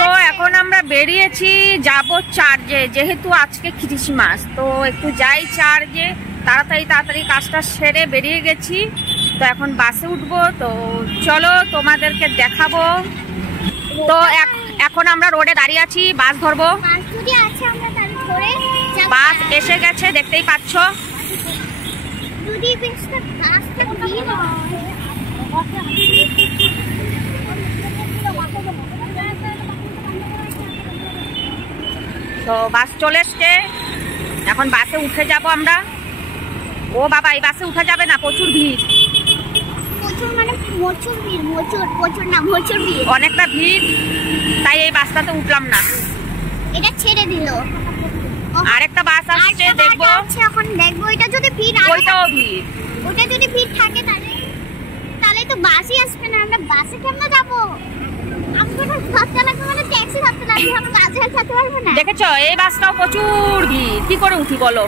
তো এখন আমরা বেরিয়েছি যাব চার্চে, যেহেতু আজকে ক্রিসমাস, তো একটু যাই চার্চে, তাড়াতাড়ি কাজটা সেরে বেরিয়ে গেছি। তো এখন বাসে উঠবো, তো চলো তোমাদেরকে দেখাবো। তো এখন আমরা রোডে দাঁড়িয়ে আছি, বাস ধরবো। বাস এসে গেছে, দেখতেই পাচ্ছ। তো বাস চলে এসছে, এখন বাসে উঠে যাব আমরা। ও বাবা, এই বাসে উঠা যাবে না, প্রচুর ভিড়। অনেকটা ভিড়, তাই এই বাসটাতে উঠলাম না। এটা ছেড়ে দিল, আরেকটা বাস আসছে, দেখবো। এখন দেখবো এটা যদি ভিড়, ওইটাও ভিড়। ওটা যদি ভিড় থাকে তাহলে তো বাসই আসবে না। আমরা বাসে কেমনে যাবো? দেখেছো, এই বাসটাও প্রচুর ভিড়, কি করে উঠি বলো?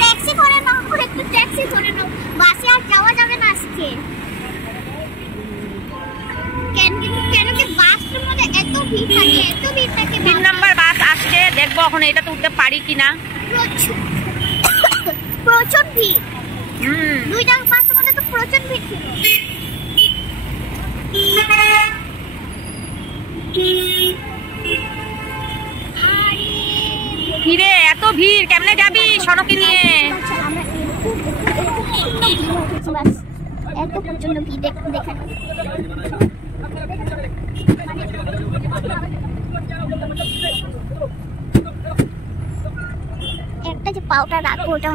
ট্যাক্সি করে নাও, একটু ট্যাক্সি করে নাও, বাসে আর যাওয়া যাবে না আজকে। কেন কি বাসের মধ্যে এত ভিড় থাকে, 3 নম্বর বাস আসছে, দেখবো এখন এটাতে উঠতে পারি কিনা। প্রচুর ভিড়। 2টা বাসের মধ্যে তো প্রচুর ভিড় ছিল। ভিড়ে এত ভিড়, কেমনে যাবি সনকি নিয়ে? এত প্রচন্ড ভিড় দেখা একটা যে পাউটা রাখবো ওটাও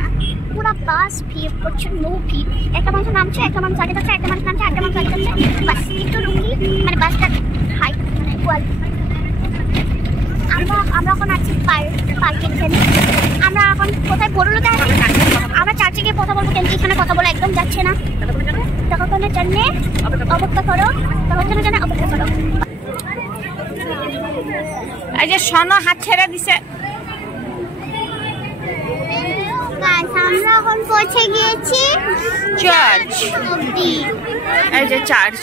না, পুরো বাস ভিড়, প্রচন্ড ভিড়। একটা মানুষ নামছে, একটা মানুষ আগে যাচ্ছে, একটা মানুষ নামছে, একটা মানুষ আগে যাচ্ছে। বাস একটু লুঙ্গি, মানে বাসটা হাই, মানে আমরা এখন আছি পার্কিং এখানে। আমরা এখন কোথায় বড়লোতে আছি, আমরা চার্চে গিয়ে কথা বলবো, কিন্তু এখানে কথা বলা একদম যাচ্ছে না। ততক্ষণের জন্য অপেক্ষা করো। এই যে সনো হাত ছেড়ে দিছে। আমরা এখন পৌঁছে গিয়েছি চার্চ। এই যে চার্চ।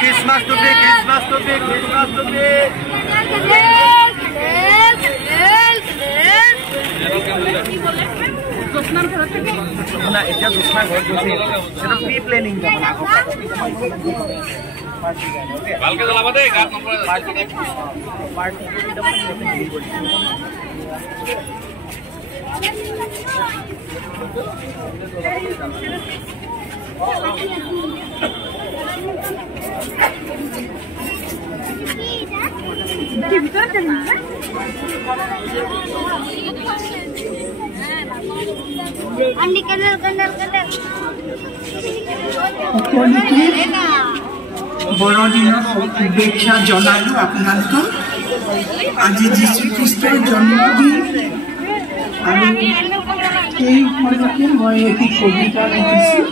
ক্রিসমাস টুপি, ক্রিসমাস টুপি, ক্রিসমাস টুপি। না, এটা জোসনা ঘর চলছে, সেটা প্রি প্ল্যানিং যখন আগো কালকে জ্বালাবা দে গাত নম্বর পার্টি বড়দিনৰ শুভেচ্ছা জনালো আপোনালোকক। আজি যীশুখ্ৰীষ্টৰ জন্মদিন, আৰু এই উপলক্ষে মই এটি কবিতা লিখিছোঁ।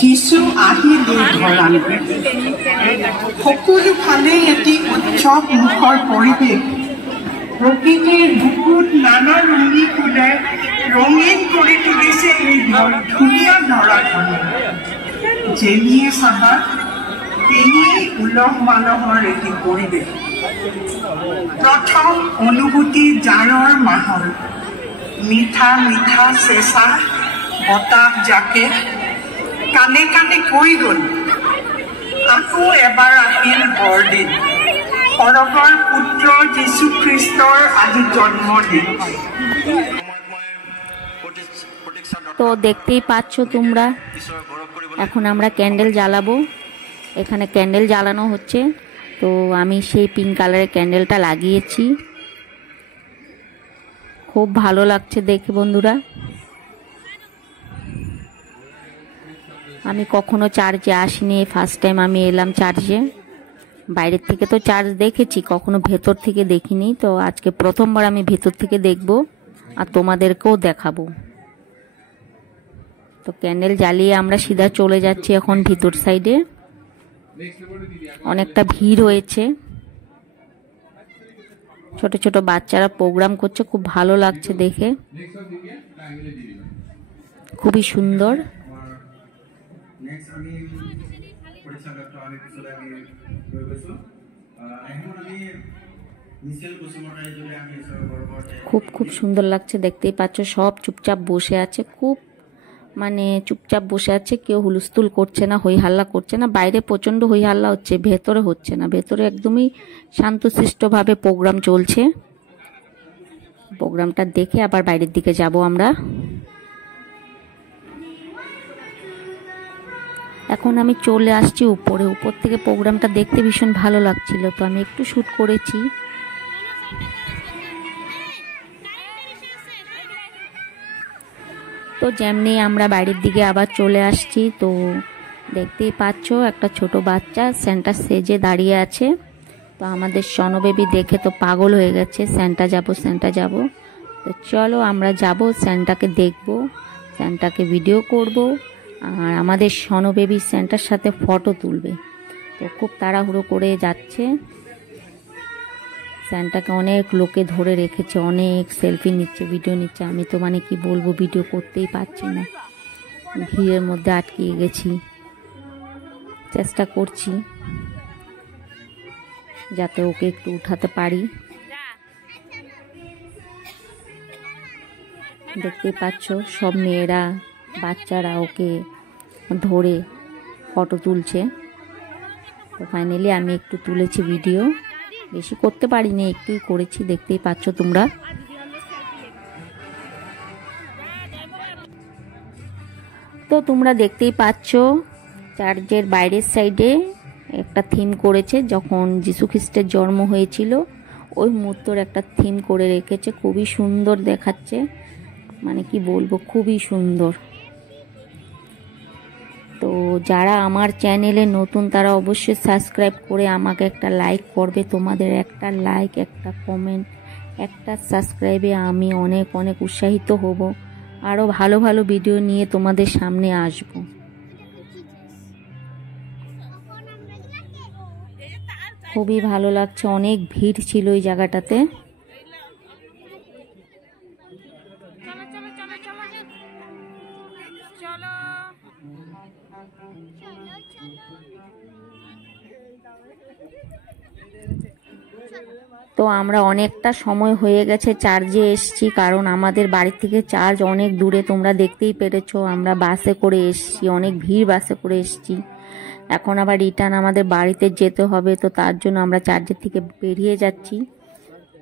যীশু আহিলে ধৰালৈ, সকলো ফালে এটি উৎসৱ মুখৰ পৰিৱেশ। প্ৰকৃতিৰ বুকুত নানা ৰঙী ফুলে ৰঙীন কৰি তুলিছে এই ধুনীয়া ধৰাখনে। যেনিয়ে চাবা তেনেই উলহ মালহৰ এটি পৰিৱেশ। প্ৰথম অনুভূতি জাৰৰ মাহৰ, মিঠা মিঠা চেঁচা বতাহ জাকে কানে কানে কৈ গ'ল, আকৌ এবাৰ আহিল বৰদিন। সৰগৰ পুত্ৰ যীশুখ্ৰীষ্টৰ আজি জন্মদিন। তো দেখতেই পাচ্ছ তোমরা, এখন আমরা ক্যান্ডেল জ্বালাবো। এখানে ক্যান্ডেল জ্বালানো হচ্ছে, তো আমি সেই পিঙ্ক কালারের ক্যান্ডেলটা লাগিয়েছি। খুব ভালো লাগছে দেখে বন্ধুরা। আমি কখনো চার্চে আসিনি, ফার্স্ট টাইম আমি এলাম চার্চে। বাইরের থেকে তো চার্চ দেখেছি, কখনো ভেতর থেকে দেখিনি। তো আজকে প্রথমবার আমি ভেতর থেকে দেখব আর তোমাদেরকেও দেখাবো। তো ক্যান্ডেল জ্বালিয়ে আমরা সিধা চলে যাচ্ছি এখন ভিতর সাইডে। অনেকটা ভিড় হয়েছে, ছোট ছোট বাচ্চারা প্রোগ্রাম করছে, খুব ভালো লাগছে দেখে, খুবই সুন্দর। খুব খুব সুন্দর লাগছে, দেখতেই পাচ্ছ সব চুপচাপ বসে আছে, খুব মানে চুপচাপ বসে আছে, কেউ হুলস্থুল করছে না, হই হাল্লা করছে না। বাইরে প্রচণ্ড হই হাল্লা হচ্ছে, ভেতরে হচ্ছে না, ভেতরে একদমই শান্তশিষ্টভাবে প্রোগ্রাম চলছে। প্রোগ্রামটা দেখে আবার বাইরের দিকে যাব আমরা। এখন আমি চলে আসছি উপরে, উপর থেকে প্রোগ্রামটা দেখতে ভীষণ ভালো লাগছিল, তো আমি একটু শ্যুট করেছি। তো যেমনি আমরা বাইরের দিকে আবার চলে আসছি, তো দেখতেই পাচ্ছ একটা ছোট বাচ্চা স্যান্টা সেজে দাঁড়িয়ে আছে। তো আমাদের সনবেবী দেখে তো পাগল হয়ে গেছে, স্যান্টা যাব স্যান্টা যাব। তো চলো আমরা যাব, স্যান্টাকে দেখব, স্যান্টাকে ভিডিও করব, আর আমাদের সনবেবী স্যান্টার সাথে ফটো তুলবে। তো খুব তাড়াহুড়ো করে যাচ্ছে, স্যান্টাকে অনেক লোকে ধরে রেখেছে, অনেক সেলফি নিচ্ছে, ভিডিও নিচ্ছে। আমি তো মানে কি বলবো, ভিডিও করতেই পারছি না, ভিড়ের মধ্যে আটকিয়ে গেছি। চেষ্টা করছি যাতে ওকে একটু উঠাতে পারি। দেখতেই পাচ্ছ সব মেয়েরা বাচ্চারা ওকে ধরে ফটো তুলছে। তো ফাইনালি আমি একটু তুলেছি ভিডিও, বেশি করতে পারিনি, একটুই করেছি, দেখতেই পাচ্ছ তোমরা। তো তোমরা দেখতেই পাচ্ছ চার্চের বাইরের সাইডে একটা থিম করেছে, যখন যিশু খ্রিস্টের জন্ম হয়েছিল ওই মুহূর্তের একটা থিম করে রেখেছে, খুবই সুন্দর দেখাচ্ছে, মানে কি বলবো, খুবই সুন্দর। তো যারা আমার চ্যানেলে নতুন তারা অবশ্যই সাবস্ক্রাইব করে আমাকে একটা লাইক করবে। তোমাদের একটা লাইক, একটা কমেন্ট, একটা সাবস্ক্রাইবে আমি অনেক অনেক উৎসাহিত হব, আরও ভালো ভালো ভিডিও নিয়ে তোমাদের সামনে আসব। খুবই ভালো লাগছে, অনেক ভিড় ছিল এই জায়গাটাতে। তো আমরা অনেকটা সময় হয়ে গেছে চার্জে এসছি, কারণ আমাদের বাড়ি থেকে চার্জ অনেক দূরে, তোমরা দেখতেই পেরেছো। আমরা বাসে করে এসছি, অনেক ভিড়, বাসে করে এসছি। এখন আবার রিটার্ন আমাদের বাড়িতে যেতে হবে, তো তার জন্য আমরা চার্জের থেকে বেরিয়ে যাচ্ছি।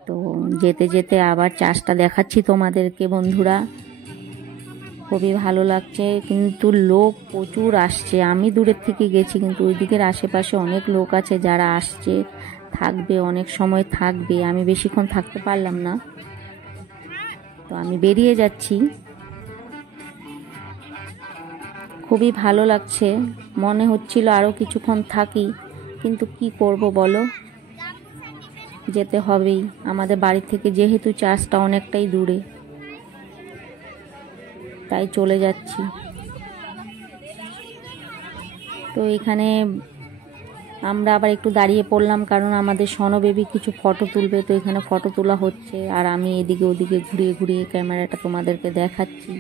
তো যেতে যেতে আবার চার্জটা দেখাচ্ছি তোমাদেরকে বন্ধুরা। খুবই ভালো লাগছে, কিন্তু লোক প্রচুর আসছে। আমি দূরের থেকে গেছি, কিন্তু ওই দিকের আশেপাশে অনেক লোক আছে যারা আসছে, থাকবে, অনেক সময় থাকবে। আমি বেশিক্ষণ থাকতে পারলাম না, তো আমি বেরিয়ে যাচ্ছি। খুবই ভালো লাগছে, মনে হচ্ছিল আরও কিছুক্ষণ থাকি, কিন্তু কি করব বলো, যেতে হবেই। আমাদের বাড়ি থেকে যেহেতু চার্চটা অনেকটাই দূরে, তাই চলে যাচ্ছি। তো এখানে আমরা আবার একটু দাঁড়িয়ে পড়লাম, কারণ আমাদের সনবেবী কিছু ফটো তুলবে, তো এখানে ফটো তোলা হচ্ছে, আর আমি এদিকে ওদিকে ঘুরিয়ে ঘুরিয়ে ক্যামেরাটা তোমাদেরকে দেখাচ্ছি।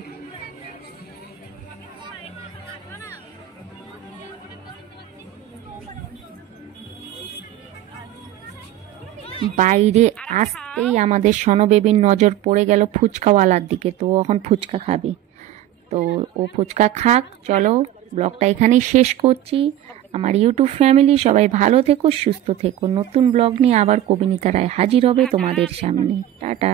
বাইরে আসতেই আমাদের সনবেবীর নজর পড়ে গেল ফুচকাওয়ালার দিকে, তো এখন ফুচকা খাবে। তো ও ফুচকা খাক। চলো ব্লগটা এখানেই শেষ করছি। আমার ইউটিউব ফ্যামিলি সবাই ভালো থেকো, সুস্থ থেকো। নতুন ব্লগ নিয়ে আবার কবিনীতা রায় হাজির হবে তোমাদের সামনে। টাটা।